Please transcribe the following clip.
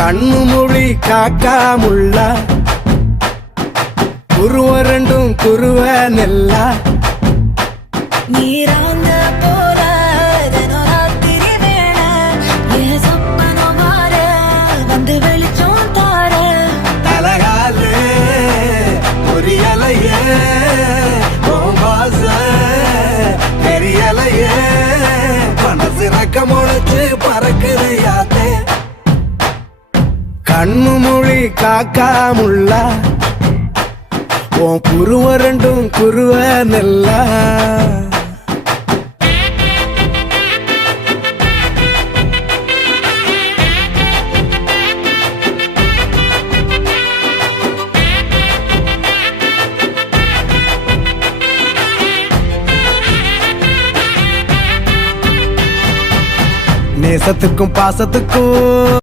கண்ணு மொழி காக்காமுள்ள குருவ ரெண்டும் குருவ நெல்லா நீராங்க போல தினராத்திரி வேண என் சொப்பனம் மாற வந்து வெளிச்சம் தார தலகாலே பொரியலையே வாச பெரியலையே மனசு ரக்க முளைச்சு பறக்குது யாத்தே கண்ணு மொழி காக்காமுள்ள உன் குருவ ரெண்டும் குருவ நெல்லா நேசத்துக்கும் பாசத்துக்கும்